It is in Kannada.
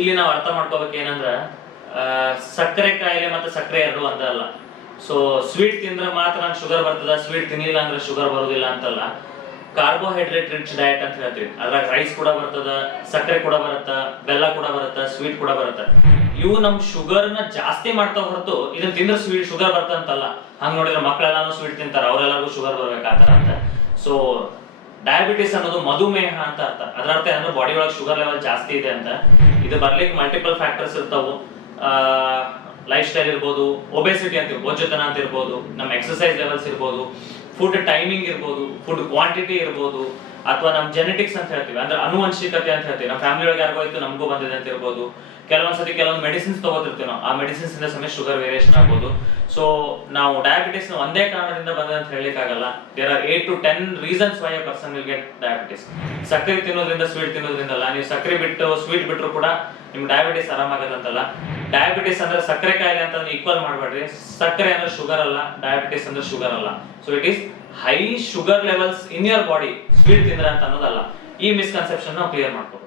ಇಲ್ಲಿ ನಾವು ಅರ್ಥ ಮಾಡ್ಕೋಬೇಕು ಏನಂದ್ರ ಸಕ್ಕರೆ ಕಾಯಿಲೆ ಮತ್ತೆ ಸಕ್ಕರೆ ಎರಡು ಒಂದಲ್ಲ. ಸೊ ಸ್ವೀಟ್ ತಿಂದ್ರೆ ಮಾತ್ರ ನಂಗೆ ಶುಗರ್ ಬರ್ತದ, ಸ್ವೀಟ್ ತಿನ್ನಿಲ್ಲ ಅಂದ್ರೆ ಶುಗರ್ ಬರೋದಿಲ್ಲ ಅಂತಲ್ಲ. ಕಾರ್ಬೋಹೈಡ್ರೇಟ್ ರಿಚ್ ಡಯಟ್ ಅಂತ ಹೇಳ್ತೀವಿ. ಅದ್ರಾಗ ರೈಸ್ ಕೂಡ ಬರ್ತದ, ಸಕ್ಕರೆ ಕೂಡ ಬರುತ್ತ, ಬೆಲ್ಲ ಕೂಡ ಬರುತ್ತ, ಸ್ವೀಟ್ ಕೂಡ ಬರುತ್ತೆ. ಇವು ನಮ್ ಶುಗರ್ ನ ಜಾಸ್ತಿ ಮಾಡ್ತಾ ಹೊರತು ಇದನ್ನ ತಿಂದ್ರೆ ಶುಗರ್ ಬರ್ತಂತಲ್ಲ. ಹಂಗ್ ನೋಡಿದ್ರೆ ಮಕ್ಕಳೆಲ್ಲಾನು ಸ್ವೀಟ್ ತಿಂತಾರ, ಅವ್ರೆಲ್ಲರಿಗೂ ಶುಗರ್ ಬರ್ಬೇಕಾತರ ಅಂತ. ಸೊ ಡಯಾಬಿಟಿಸ್ ಅನ್ನೋದು ಮಧುಮೇಹ ಅಂತ ಅರ್ಥ. ಅದರ ಅರ್ಥ ಏನಂದ್ರೆ ಬಾಡಿ ಒಳಗೆ ಶುಗರ್ ಲೆವೆಲ್ ಜಾಸ್ತಿ ಇದೆ ಅಂತ. ಇದು ಬರ್ಲಿಕ್ಕೆ ಮಲ್ಟಿಪಲ್ ಫ್ಯಾಕ್ಟರ್ಸ್ ಇರ್ತಾವು. ಲೈಫ್ ಸ್ಟೈಲ್ ಇರ್ಬೋದು, ಒಬೆಸಿಟಿ ಅಂತ ಬೋಜತನ ಅಂತ ಇರ್ಬೋದು, ನಮ್ಮ ಎಕ್ಸರ್ಸೈಸ್ ಲೆವೆಲ್ಸ್ ಇರ್ಬೋದು, ಫುಡ್ ಟೈಮಿಂಗ್ ಇರ್ಬೋದು, ಫುಡ್ ಕ್ವಾಂಟಿಟಿ ಇರ್ಬೋದು, ಅಥವಾ ನಮ್ಮ ಜೆನೆಟಿಕ್ಸ್ ಅಂತ ಹೇಳ್ತೀವಿ, ಅಂದ್ರೆ ಅನುವಂಶಿಕತೆ ಅಂತ ಹೇಳ್ತೀವಿ. ನಮ್ಮ ಫ್ಯಾಮಿಲಿ ಒಳಗೆ ಯಾರಿಗೂ ಆಯ್ತು ನಮಗೂ ಬಂದಿದೆ ಅಂತ ಇರ್ಬೋದು. ಕೆಲವೊಂದ್ಸತಿ ಕೆಲವೊಂದು ಮೆಡಿಸಿನ್ಸ್ ತಗೋತಿರ್ತೀವಿ ನಾವು, ಆ ಮೆಡಿಸಿನ್ಸ್ ಇಂದ ಸಮೇತ ಶುಗರ್ ವೇರಿಯೇಷನ್ ಆಗ್ಬೋದು. ಸೊ ನಾವು ಡಯಾಬಿಟಿಸ್ ಒಂದೇ ಕಾರಣದಿಂದ ಬಂದ ಅಂತ ಹೇಳಲಿಕ್ಕಾಗಲ್ಲ. There are 8 to 10 reasons why a person will get diabetes. ಸಕ್ಕರೆ ತಿನ್ನೋದ್ರಿಂದ, ಸ್ವೀಟ್ ತಿನ್ನೋದ್ರಿಂದಲ್ಲ. ನೀವು ಸಕ್ಕರೆ ಬಿಟ್ಟು ಸ್ವೀಟ್ ಬಿಟ್ಟರು ಕೂಡ ನಿಮ್ಗೆ ಡಯಾಬಿಟಿಸ್ ಆರಾಮಾಗತ್ತಂತಲ್ಲ. ಡಯಾಬಿಟಿಸ್ ಅಂದ್ರೆ ಸಕ್ಕರೆ ಕಾಯಿಲೆ ಅಂತ ಈಕ್ವಲ್ ಮಾಡಬೇಡ್ರಿ. ಸಕ್ಕರೆ ಅಂದ್ರೆ ಶುಗರ್ ಅಲ್ಲ, ಡಯಾಬಿಟಿಸ್ ಅಂದ್ರೆ ಶುಗರ್ ಅಲ್ಲ. So it is high sugar levels in your body sweet ತಿಂದ್ರೆ ಅಂತ ಅನ್ನೋದಲ್ಲ. ಈ ಮಿಸ್ಕನ್ಸೆಪ್ಷನ್ ನಾವು ಕ್ಲಿಯರ್ ಮಾಡ್ಕೋಬೇಕು.